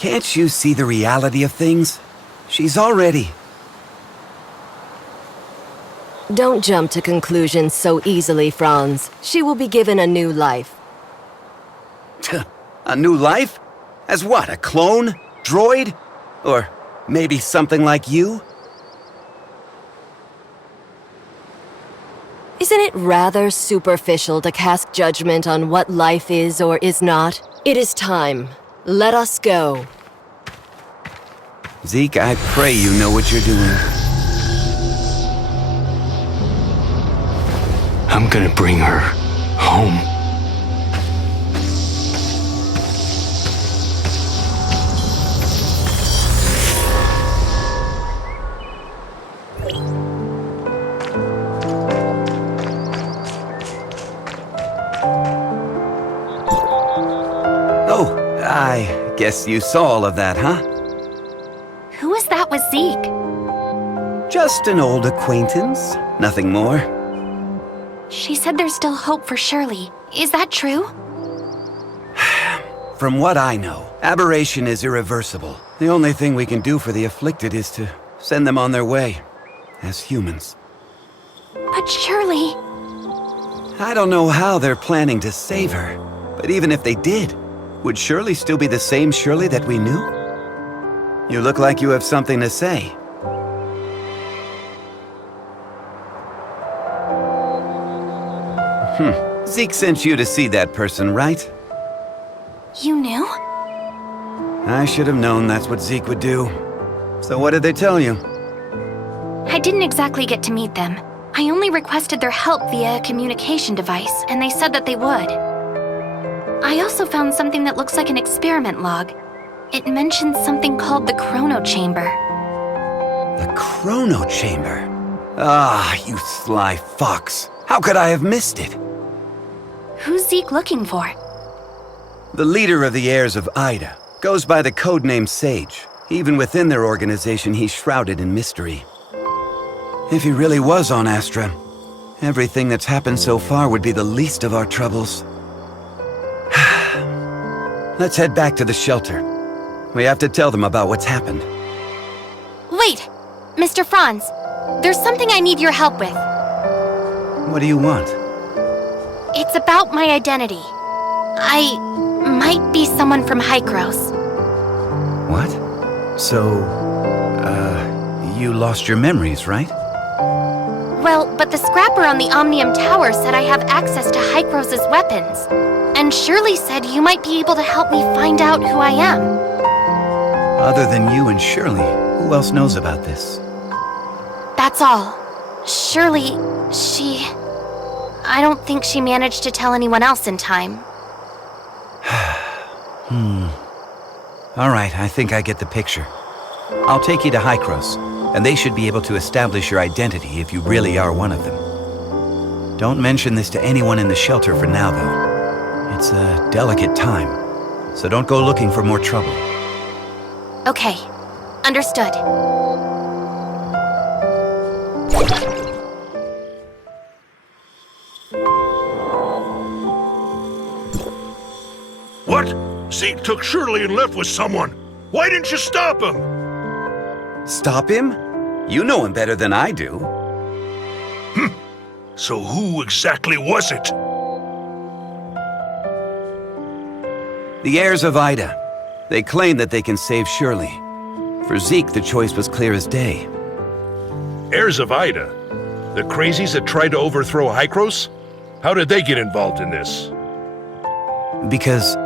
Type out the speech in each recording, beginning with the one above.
Can't you see the reality of things? She's already... Don't jump to conclusions so easily, Franz. She will be given a new life. A new life? As what, a clone? Droid? Or maybe something like you? Isn't it rather superficial to cast judgment on what life is or is not? It is time. Let us go. Zeke, I pray you know what you're doing. I'm gonna bring her home. Oh, I guess you saw all of that, huh? Who was that with Zeke? Just an old acquaintance, nothing more. She said there's still hope for Shirley. Is that true? From what I know, aberration is irreversible. The only thing we can do for the afflicted is to send them on their way, as humans. But Shirley... I don't know how they're planning to save her, but even if they did, would Shirley still be the same Shirley that we knew? You look like you have something to say. Zeke sent you to see that person, right? You knew? I should have known that's what Zeke would do. So what did they tell you? I didn't exactly get to meet them. I only requested their help via a communication device, and they said that they would. I also found something that looks like an experiment log. It mentions something called the Chrono Chamber. The Chrono Chamber? Ah, you sly fox. How could I have missed it? Who's Zeke looking for? The leader of the heirs of Ida goes by the codename Sage. Even within their organization, he's shrouded in mystery. If he really was on Astra, everything that's happened so far would be the least of our troubles. Let's head back to the shelter. We have to tell them about what's happened. Wait! Mr. Franz, there's something I need your help with. What do you want? It's about my identity. I might be someone from Hykros. What? So, you lost your memories, right? Well, but the scrapper on the Omnium Tower said I have access to Hykros' weapons. And Shirley said you might be able to help me find out who I am. Other than you and Shirley, who else knows about this? That's all. Shirley, I don't think she managed to tell anyone else in time. All right, I think I get the picture. I'll take you to Hykros, and they should be able to establish your identity if you really are one of them. Don't mention this to anyone in the shelter for now, though. It's a delicate time, so don't go looking for more trouble. Okay, understood. What? Zeke took Shirley and left with someone. Why didn't you stop him? Stop him? You know him better than I do. So who exactly was it? The heirs of Ida. They claim that they can save Shirley. For Zeke, the choice was clear as day. Heirs of Ida? The crazies that tried to overthrow Hykros? How did they get involved in this? Because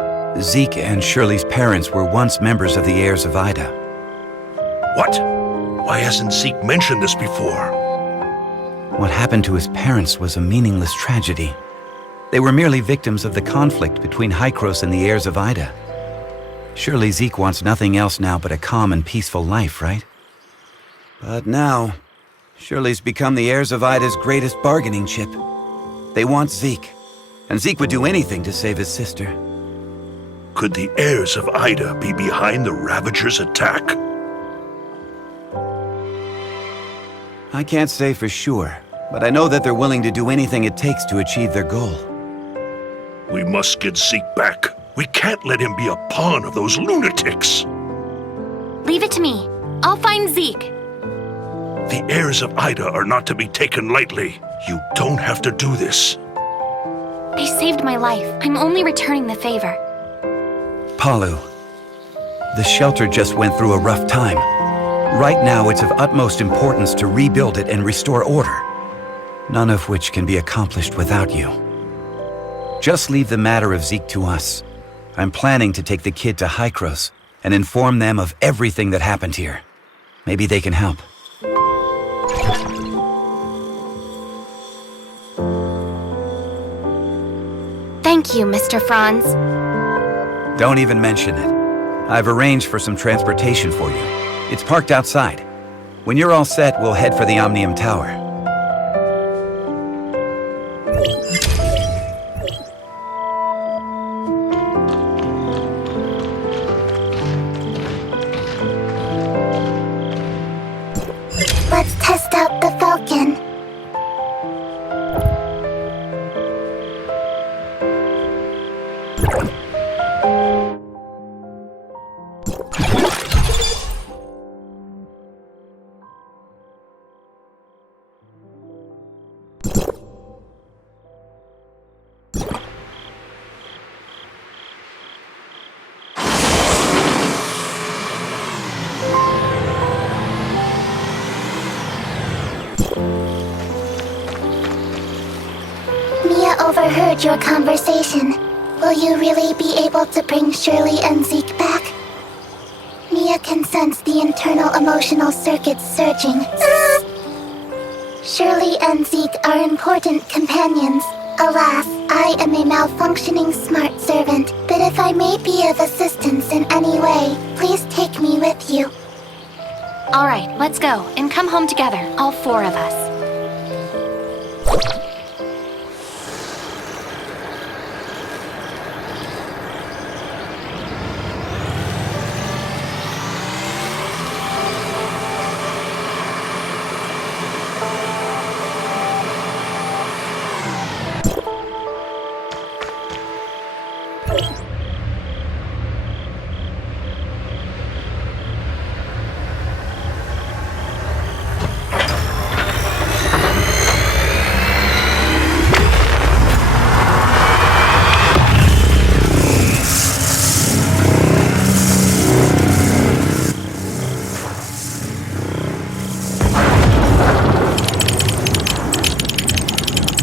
Zeke and Shirley's parents were once members of the heirs of Ida. What? Why hasn't Zeke mentioned this before? What happened to his parents was a meaningless tragedy. They were merely victims of the conflict between Hykros and the heirs of Ida. Surely Zeke wants nothing else now but a calm and peaceful life, right? But now, Shirley's become the heirs of Ida's greatest bargaining chip. They want Zeke, and Zeke would do anything to save his sister. Could the heirs of Ida be behind the Ravagers' attack? I can't say for sure, but I know that they're willing to do anything it takes to achieve their goal. We must get Zeke back. We can't let him be a pawn of those lunatics. Leave it to me. I'll find Zeke. The heirs of Ida are not to be taken lightly. You don't have to do this. They saved my life. I'm only returning the favor. Palu, the shelter just went through a rough time. Right now, it's of utmost importance to rebuild it and restore order, none of which can be accomplished without you. Just leave the matter of Zeke to us. I'm planning to take the kid to Hykros and inform them of everything that happened here. Maybe they can help. Thank you, Mr. Franz. Don't even mention it. I've arranged for some transportation for you. It's parked outside. When you're all set, we'll head for the Omnium Tower. Let's test out the Falcon. Mia overheard your conversation. Will you really be able to bring Shirley and Zeke back? Mia can sense the internal emotional circuits surging. Shirley and Zeke are important companions. Alas, I am a malfunctioning smart servant, but if I may be of assistance in any way, please take me with you. All right, let's go and come home together, all four of us.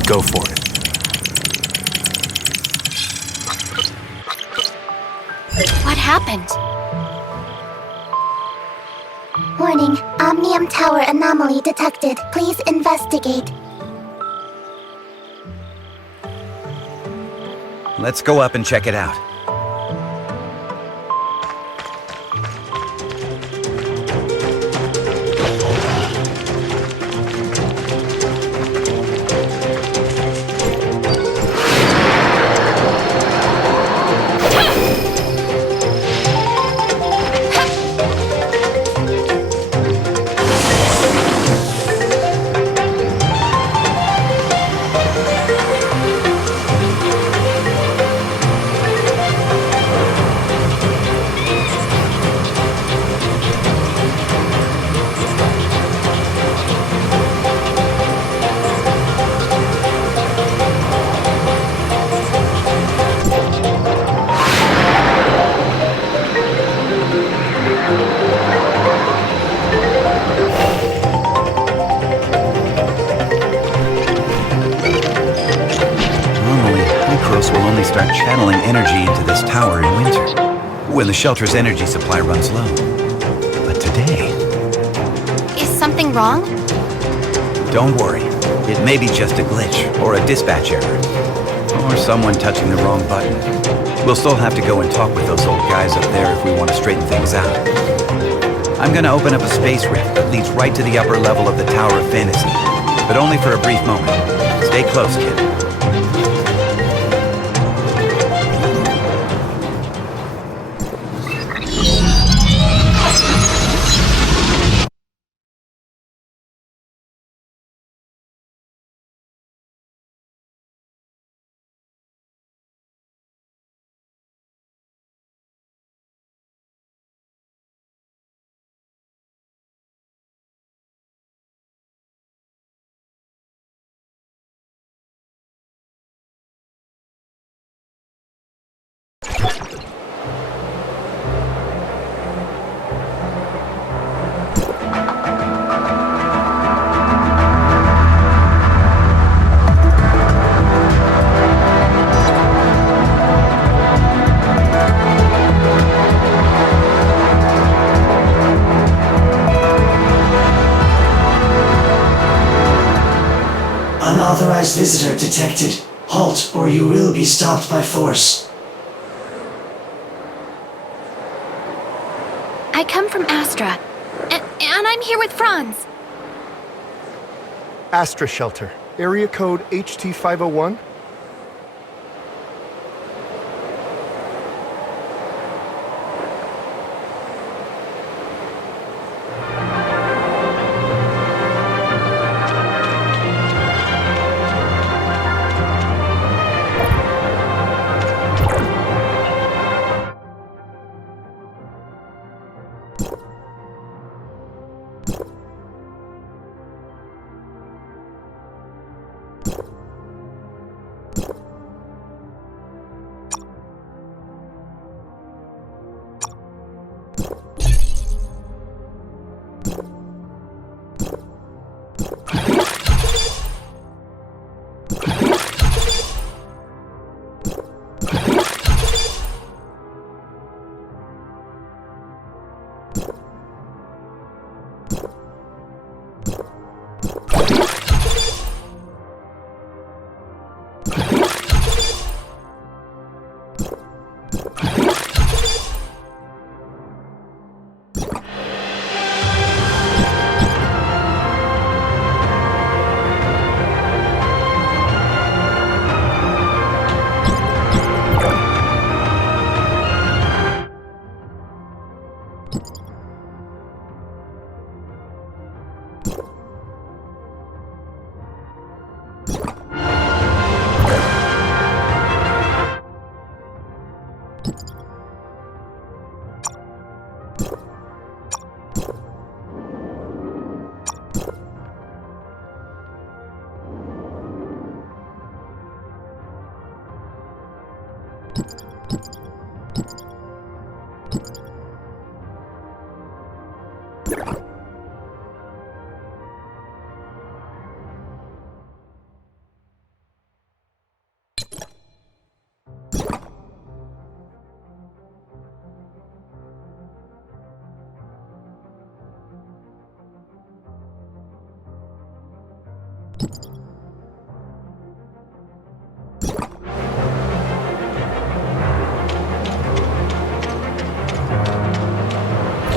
Go for it. What happened? Warning, Omnium Tower anomaly detected. Please investigate. Let's go up and check it out. Will only start channeling energy into this tower in winter, when the shelter's energy supply runs low. But today... Is something wrong? Don't worry. It may be just a glitch, or a dispatch error, or someone touching the wrong button. We'll still have to go and talk with those old guys up there if we want to straighten things out. I'm gonna open up a space rift that leads right to the upper level of the Tower of Fantasy, but only for a brief moment. Stay close, kid. Unauthorized visitor detected. Halt, or you will be stopped by force. I come from Astra, and I'm here with Franz. Astra Shelter. Area code HT501.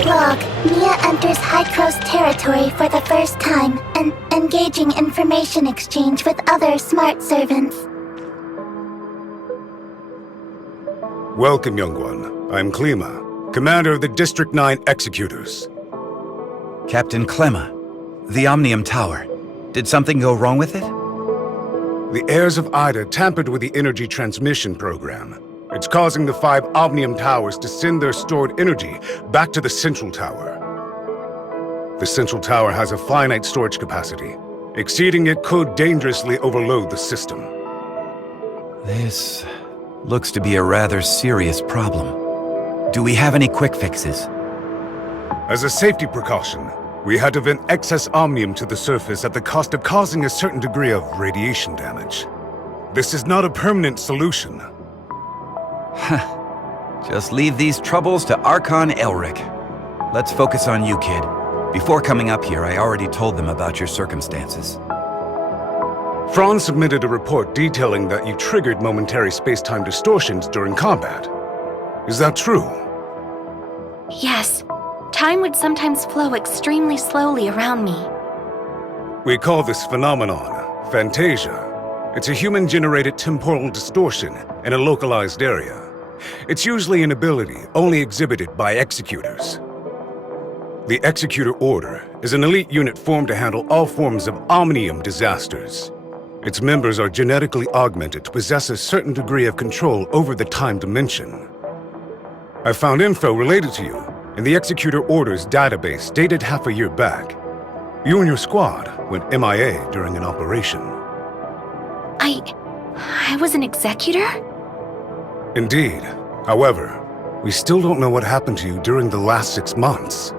Log. Mia enters Hykros territory for the first time and engaging information exchange with other smart servants. Welcome, young one. I'm Klima, commander of the District 9 Executors. Captain Clemma, the Omnium Tower. Did something go wrong with it? The heirs of Ida tampered with the energy transmission program. It's causing the 5 Omnium Towers to send their stored energy back to the Central Tower. The Central Tower has a finite storage capacity. Exceeding it could dangerously overload the system. This looks to be a rather serious problem. Do we have any quick fixes? As a safety precaution, we had to vent excess omnium to the surface at the cost of causing a certain degree of radiation damage. This is not a permanent solution. Just leave these troubles to Archon Elric. Let's focus on you, kid. Before coming up here, I already told them about your circumstances. Franz submitted a report detailing that you triggered momentary space-time distortions during combat. Is that true? Yes. Time would sometimes flow extremely slowly around me. We call this phenomenon Phantasia. It's a human-generated temporal distortion in a localized area. It's usually an ability only exhibited by Executors. The Executor Order is an elite unit formed to handle all forms of Omnium disasters. Its members are genetically augmented to possess a certain degree of control over the time dimension. I found info related to you in the Executor Order's database dated half a year back. You and your squad went MIA during an operation. I was an Executor? Indeed. However, we still don't know what happened to you during the last 6 months.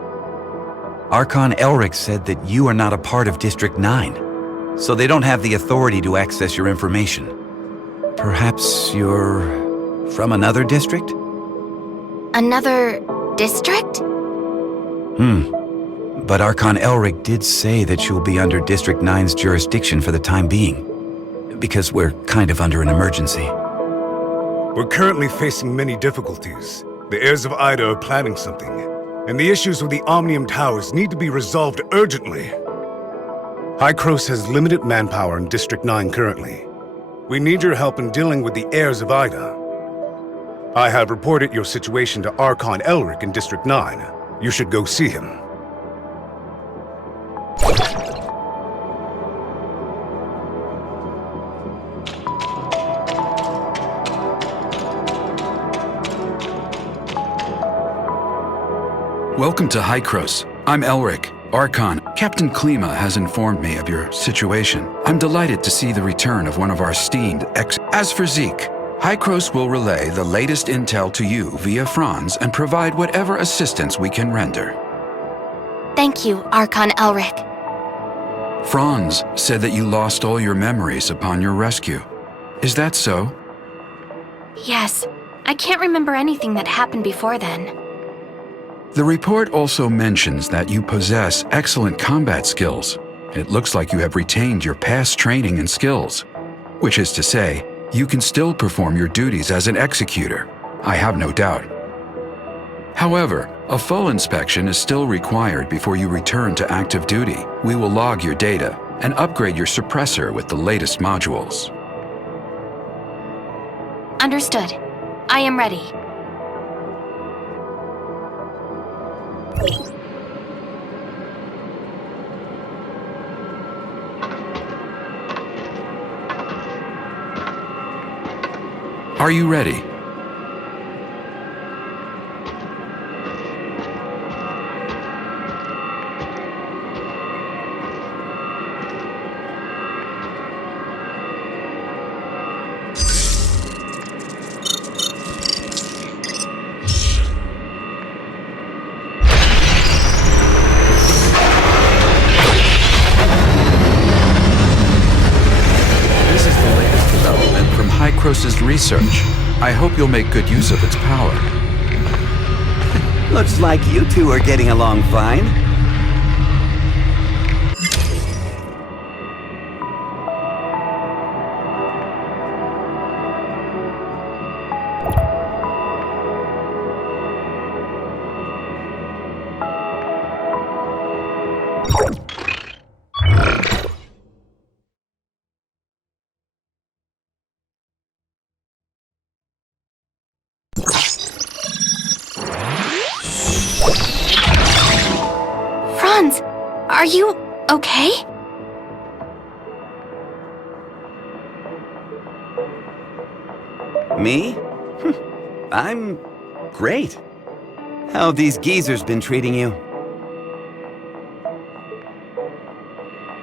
Archon Elric said that you are not a part of District 9, so they don't have the authority to access your information. Perhaps you're from another district? Another district? But Archon Elric did say that you'll be under District 9's jurisdiction for the time being. because we're kind of under an emergency. We're currently facing many difficulties. The heirs of Ida are planning something, and the issues with the Omnium Towers need to be resolved urgently. Hykros has limited manpower in District 9 currently. We need your help in dealing with the heirs of Ida. I have reported your situation to Archon Elric in District 9. You should go see him. Welcome to Hykros. I'm Elric, Archon. Captain Klima has informed me of your situation. I'm delighted to see the return of one of our esteemed As for Zeke, Hykros will relay the latest intel to you via Franz and provide whatever assistance we can render. Thank you, Archon Elric. Franz said that you lost all your memories upon your rescue. Is that so? Yes, I can't remember anything that happened before then. The report also mentions that you possess excellent combat skills. It looks like you have retained your past training and skills, which is to say, you can still perform your duties as an executor. I have no doubt. However, a full inspection is still required before you return to active duty. We will log your data and upgrade your suppressor with the latest modules. Understood. I am ready. Are you ready? Hykros' research. I hope you'll make good use of its power. Looks like you two are getting along fine. Franz, are you okay? Me? I'm great. How have these geezers been treating you?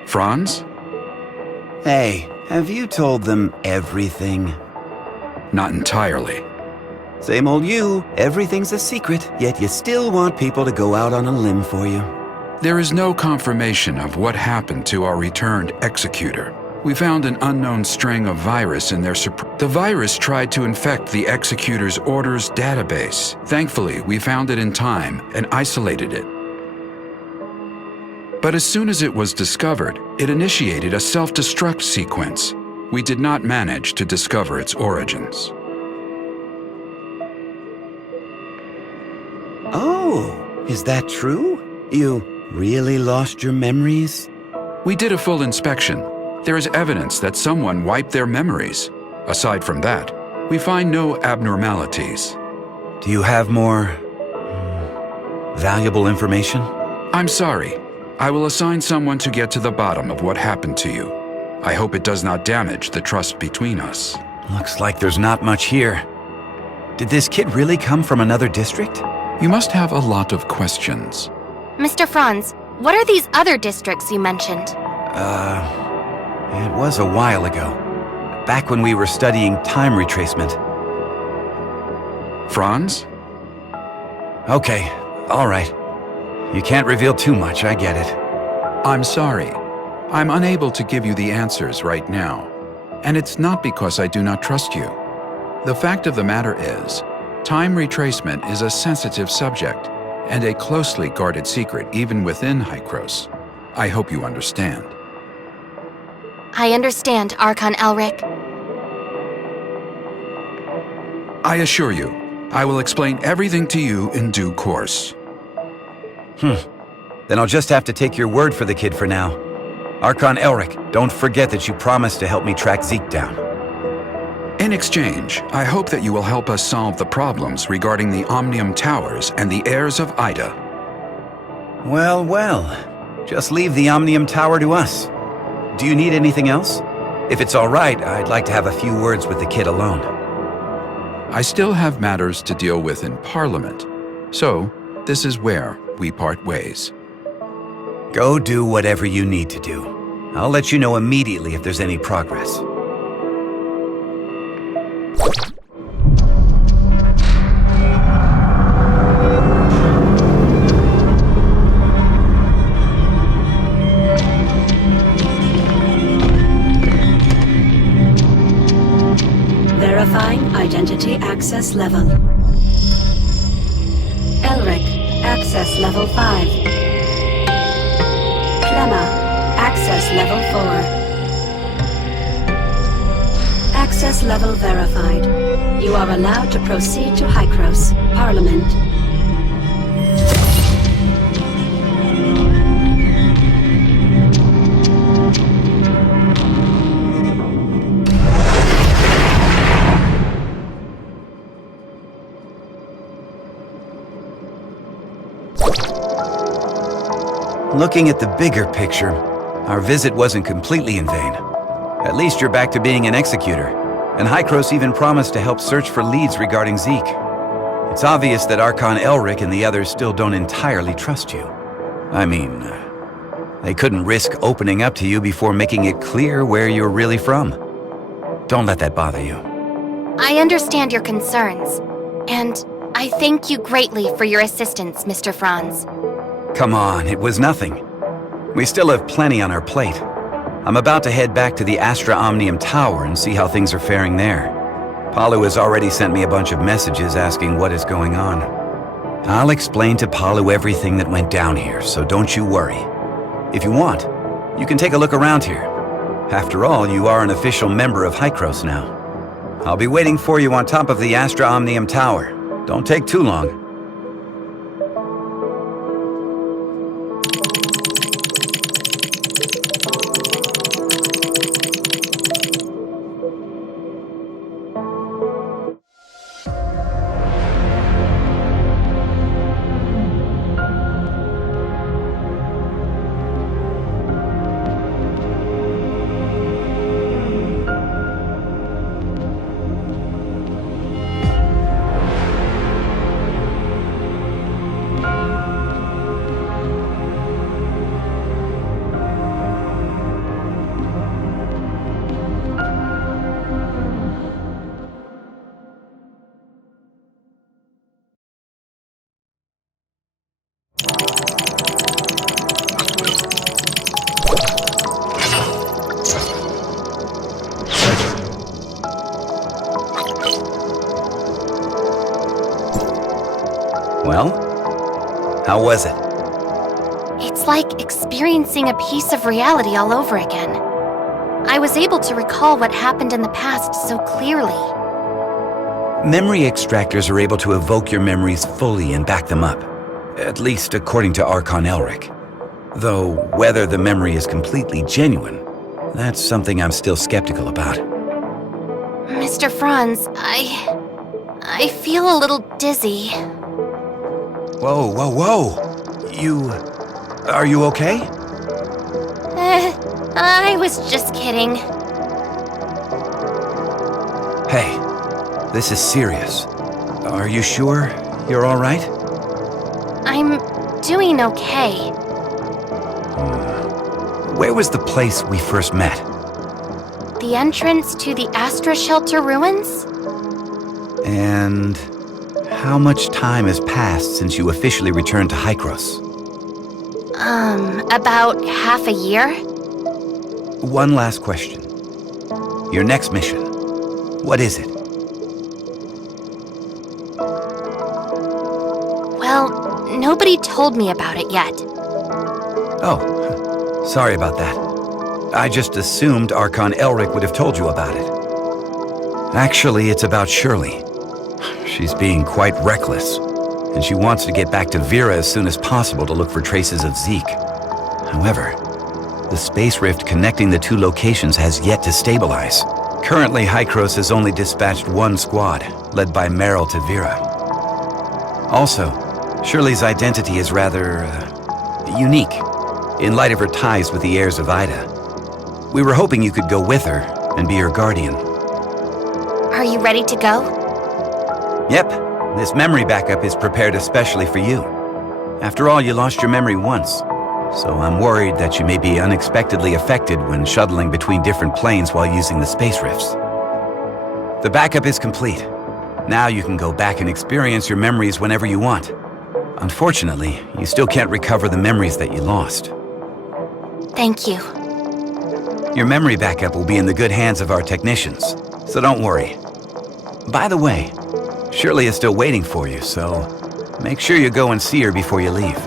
Franz? Hey, have you told them everything? Not entirely. Same old you. Everything's a secret, yet you still want people to go out on a limb for you. There is no confirmation of what happened to our returned executor. We found an unknown string of virus in their The virus tried to infect the executor's orders database. Thankfully, we found it in time and isolated it. But as soon as it was discovered, it initiated a self-destruct sequence. We did not manage to discover its origins. Oh, is that true? You really lost your memories? We did a full inspection. There is evidence that someone wiped their memories. Aside from that, we find no abnormalities. Do you have more valuable information? I'm sorry. I will assign someone to get to the bottom of what happened to you. I hope it does not damage the trust between us. Looks like there's not much here. Did this kid really come from another district? You must have a lot of questions. Mr. Franz, what are these other districts you mentioned? It was a while ago. Back when we were studying time retracement. Franz? Okay, all right. You can't reveal too much, I get it. I'm sorry. I'm unable to give you the answers right now. And it's not because I do not trust you. The fact of the matter is, time retracement is a sensitive subject and a closely guarded secret even within Hykros. I hope you understand. I understand, Archon Elric. I assure you, I will explain everything to you in due course. Then I'll just have to take your word for the kid for now. Archon Elric, don't forget that you promised to help me track Zeke down. In exchange, I hope that you will help us solve the problems regarding the Omnium Towers and the heirs of Ida. Well, well. Just leave the Omnium Tower to us. Do you need anything else? If it's all right, I'd like to have a few words with the kid alone. I still have matters to deal with in Parliament, so this is where we part ways. Go do whatever you need to do. I'll let you know immediately if there's any progress. Verifying identity access level. Elric, access level 5. Clemma, access level 4. Access level verified. You are allowed to proceed to Hykros, Parliament. Looking at the bigger picture, our visit wasn't completely in vain. At least you're back to being an executor, and Hykros even promised to help search for leads regarding Zeke. It's obvious that Archon Elric and the others still don't entirely trust you. I mean, they couldn't risk opening up to you before making it clear where you're really from. Don't let that bother you. I understand your concerns, and I thank you greatly for your assistance, Mr. Franz. Come on, it was nothing. We still have plenty on our plate. I'm about to head back to the Astra Omnium Tower and see how things are faring there. Palu has already sent me a bunch of messages asking what is going on. I'll explain to Palu everything that went down here, so don't you worry. If you want, you can take a look around here. After all, you are an official member of Hykros now. I'll be waiting for you on top of the Astra Omnium Tower. Don't take too long. Well, how was it? It's like experiencing a piece of reality all over again. I was able to recall what happened in the past so clearly. Memory extractors are able to evoke your memories fully and back them up. At least according to Archon Elric. Though, whether the memory is completely genuine, that's something I'm still skeptical about. Mr. Franz, I feel a little dizzy. Whoa, whoa, whoa! Are you okay? I was just kidding. Hey, this is serious. Are you sure you're all right? I'm doing okay. Where was the place we first met? The entrance to the Astra Shelter ruins? And how much time has passed since you officially returned to Hykros? About half a year? One last question. Your next mission, what is it? Well, nobody told me about it yet. Oh, sorry about that. I just assumed Archon Elric would have told you about it. Actually, it's about Shirley. She's being quite reckless, and she wants to get back to Vera as soon as possible to look for traces of Zeke. However, the space rift connecting the two locations has yet to stabilize. Currently, Hykros has only dispatched one squad, led by Meryl to Vera. Also, Shirley's identity is rather unique, in light of her ties with the heirs of Ida. We were hoping you could go with her and be her guardian. Are you ready to go? Yep, this memory backup is prepared especially for you. After all, you lost your memory once, so I'm worried that you may be unexpectedly affected when shuttling between different planes while using the space rifts. The backup is complete. Now you can go back and experience your memories whenever you want. Unfortunately, you still can't recover the memories that you lost. Thank you. Your memory backup will be in the good hands of our technicians, so don't worry. By the way, Shirley is still waiting for you, so make sure you go and see her before you leave.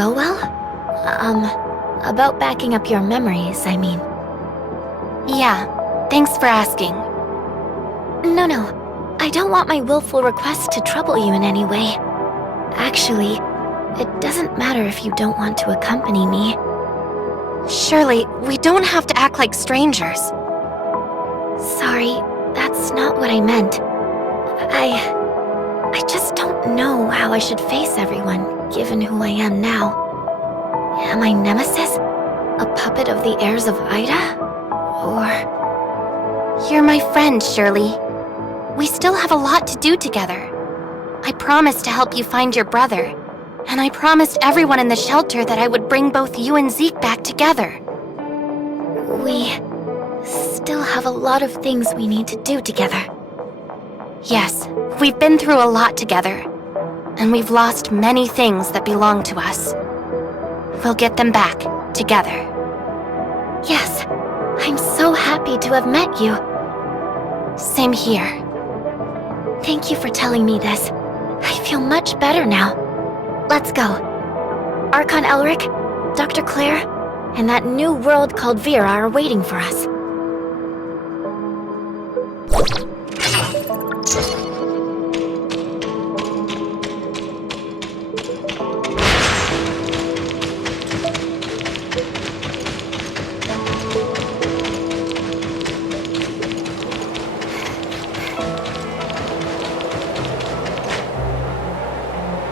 go well? About backing up your memories, I mean. Yeah, thanks for asking. No. I don't want my willful request to trouble you in any way. Actually, it doesn't matter if you don't want to accompany me. Shirley, we don't have to act like strangers. Sorry, that's not what I meant. I just don't know how I should face everyone, given who I am now. Am I Nemesis? A puppet of the heirs of Ida? Or... You're my friend, Shirley. We still have a lot to do together. I promised to help you find your brother, and I promised everyone in the shelter that I would bring both you and Zeke back together. We still have a lot of things we need to do together. Yes, we've been through a lot together, and we've lost many things that belong to us. We'll get them back, together. Yes, I'm so happy to have met you. Same here. Thank you for telling me this. I feel much better now. Let's go. Archon Elric, Dr. Claire, and that new world called Vera are waiting for us.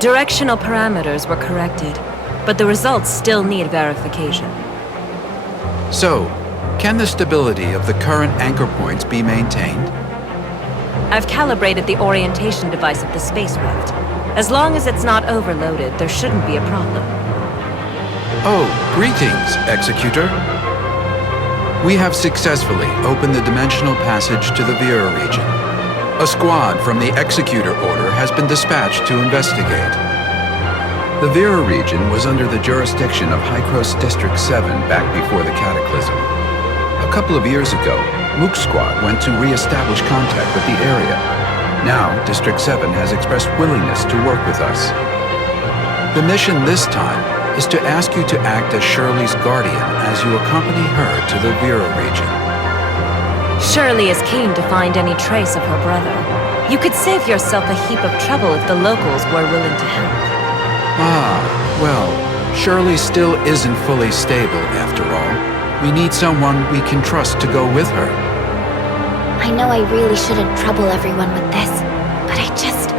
Directional parameters were corrected, but the results still need verification. So, can the stability of the current anchor points be maintained? I've calibrated the orientation device of the Space Rift. As long as it's not overloaded, there shouldn't be a problem. Oh, greetings, Executor. We have successfully opened the dimensional passage to the Vera region. A squad from the Executor Order has been dispatched to investigate. The Vera region was under the jurisdiction of Hykros District 7 back before the Cataclysm. A couple of years ago, Mook's squad went to re-establish contact with the area. Now, District 7 has expressed willingness to work with us. The mission this time is to ask you to act as Shirley's guardian as you accompany her to the Vera region. Shirley is keen to find any trace of her brother. You could save yourself a heap of trouble if the locals were willing to help. Ah, well, Shirley still isn't fully stable after all. We need someone we can trust to go with her. I know I really shouldn't trouble everyone with this, but I just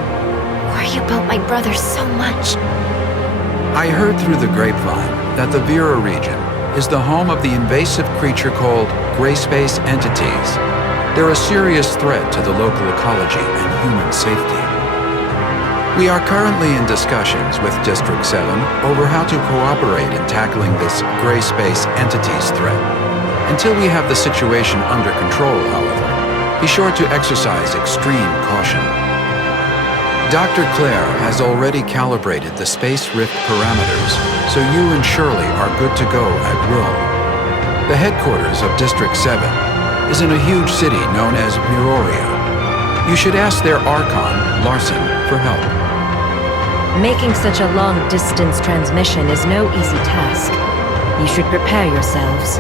worry about my brother so much. I heard through the grapevine that the Vera region is the home of the invasive creature called gray space entities. They're a serious threat to the local ecology and human safety. We are currently in discussions with District 7 over how to cooperate in tackling this gray space entities threat. Until we have the situation under control, however, be sure to exercise extreme caution. Dr. Claire has already calibrated the Space Rift parameters, so you and Shirley are good to go at will. The headquarters of District 7 is in a huge city known as Miroria. You should ask their Archon, Larson, for help. Making such a long-distance transmission is no easy task. You should prepare yourselves.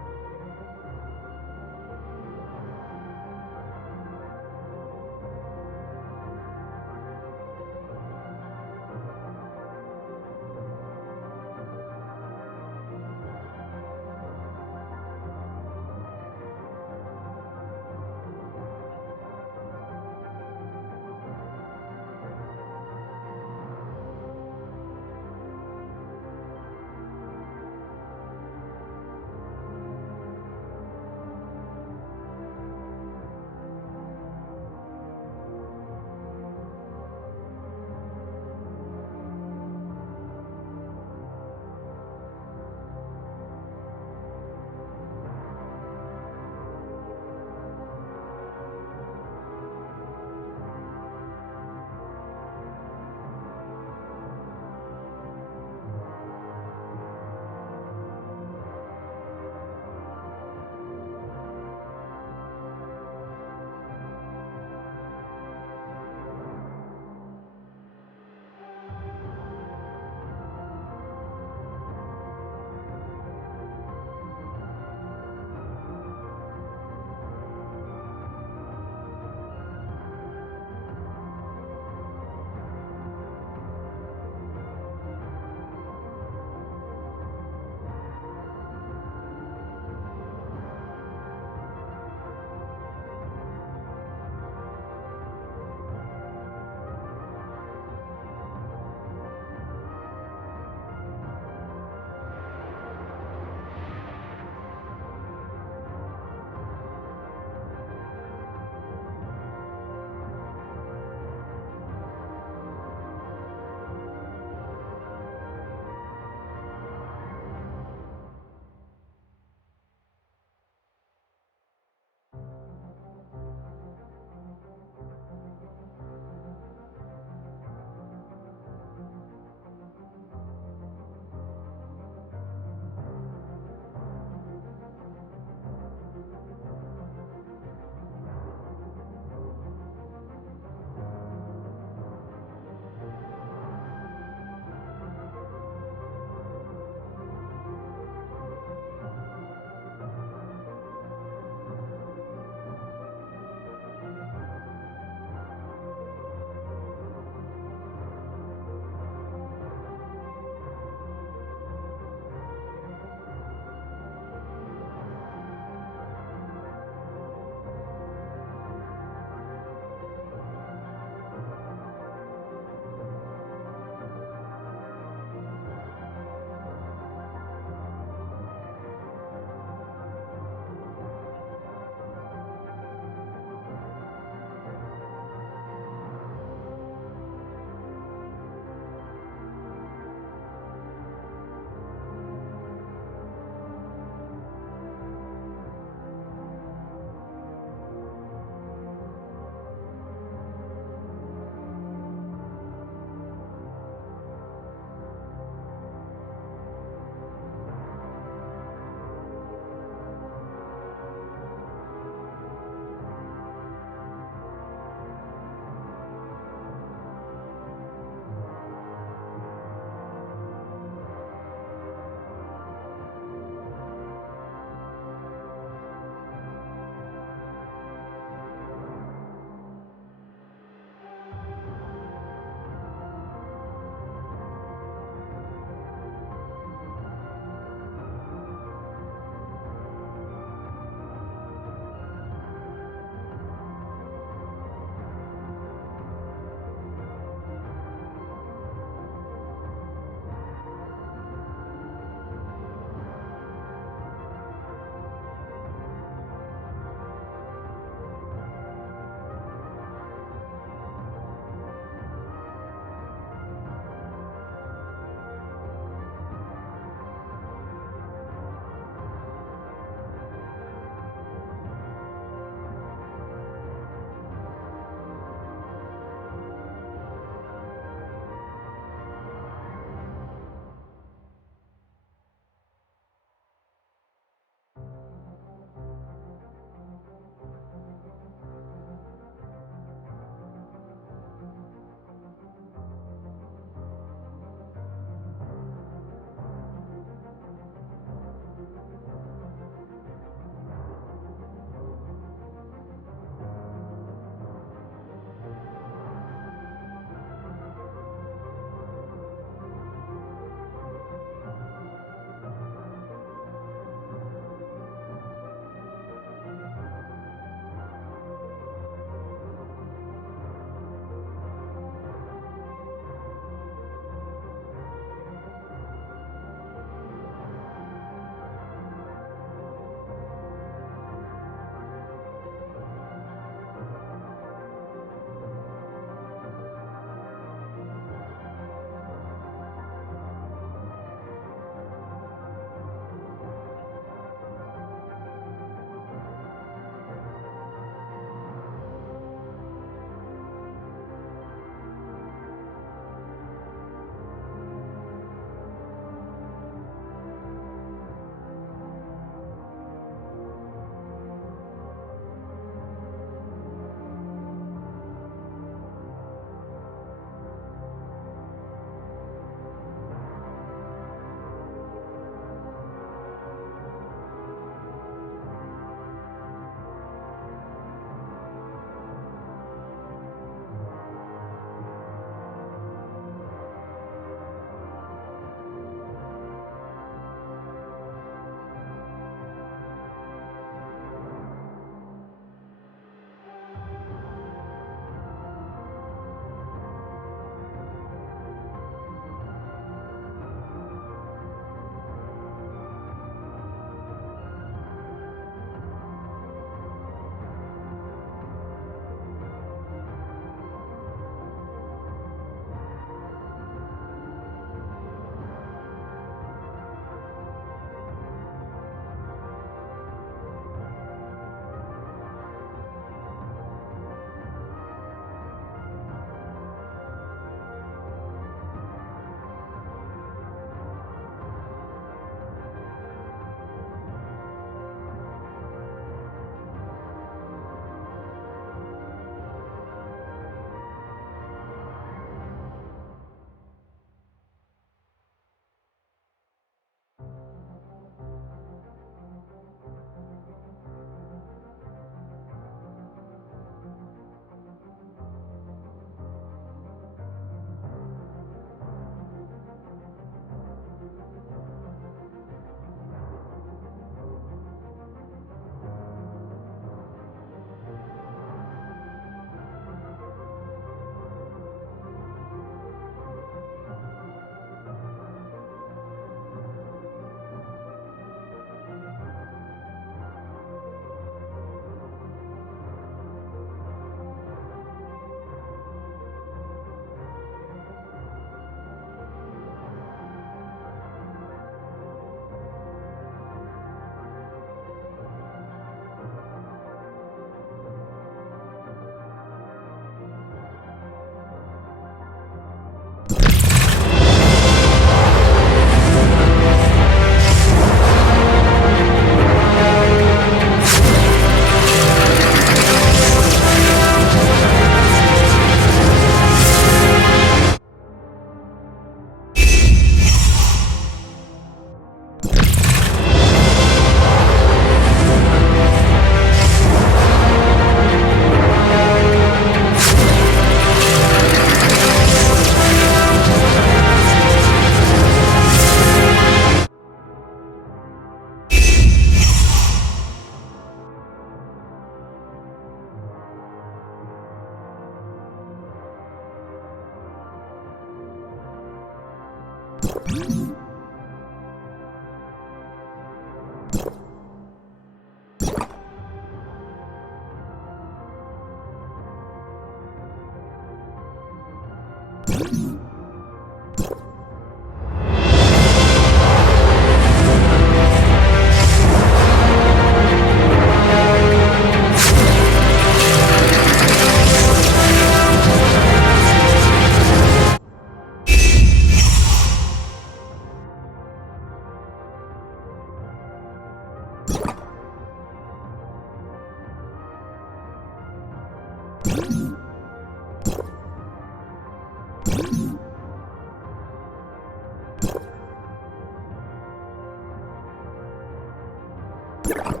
You